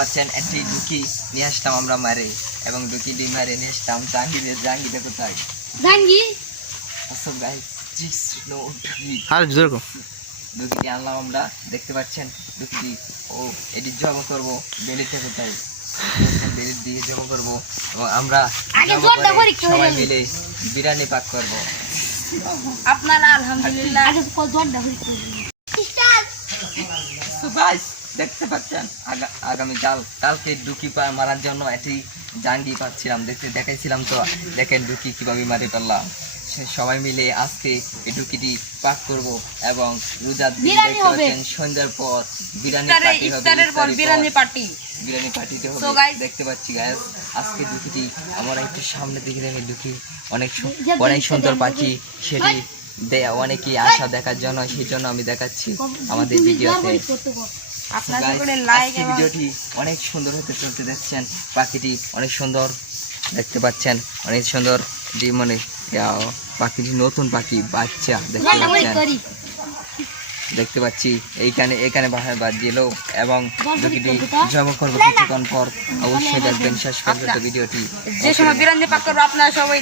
পাচ্ছেন একটি ডুকি নিয়ে আসতাম আমরা মারে এবং ডুকিটি মারে নিয়ে আসতাম। জাঙ্গিদের জাঙ্গিটা কোথায়? জাঙ্গি আচ্ছা গাইস জিস নো ডুকি আর কর ডুকিটি আনলাম আমরা দেখতে পাচ্ছেন ডুকিটি ও এটি জমা করব বেলিতে কোথায়? বেলি দিয়ে জমা করব? এবং আমরা করে করি, সবাই। মিলে বিরিয়ানি পাক করব। আপনারা আলহামদুলিল্লাহ। আগে জোরটা guys, দেখতে পাচ্ছেন? আগা- আগামীকাল কালকে ডুকি পা- মারার জন্য একটি জাঙ্গি পাচ্ছিলাম। দেখতে দেখাইছিলাম তো। দেখেন ডুকি কীভাবে মারি পারলাম সবাই মিলে আজকে এই ডুকিটি পাক করব এবং রোজার দিন দেখতে সন্ধ্যার পর বিরিয়ানি পার্টি হবে বিরিয়ানি পার্টি। বিরিয়ানি পার্টিতে হবে। দেখতে পাচ্ছি গাইস আজকে দুঃখিটি আমরা একটু সামনে দিকে দেখে দুঃখী অনেক অনেক সুন্দর পাখি সেটি দে- অনেকেই আশা দেখার জন্য সেই জন্য আমি দেখাচ্ছি আমাদের ভিডিওতে। লাইক আজকে ভিডিওটি অনেক সুন্দর হতে চলতে দেখছেন। পাখিটি অনেক সুন্দর দেখতে পাচ্ছেন। অনেক সুন্দর যে মানে পাখিটি নতুন পাখি বাচ্চা দেখতে পাচ্ছেন। দেখতে পাচ্ছি এইখানে এখানে বাহার বাদ দিল এবং করব কিছুক্ষণ পর। অবশ্যই দেখবেন শেষ পর্যন্ত ভিডিওটি। যে সময় পাক করব আপনারা সবাই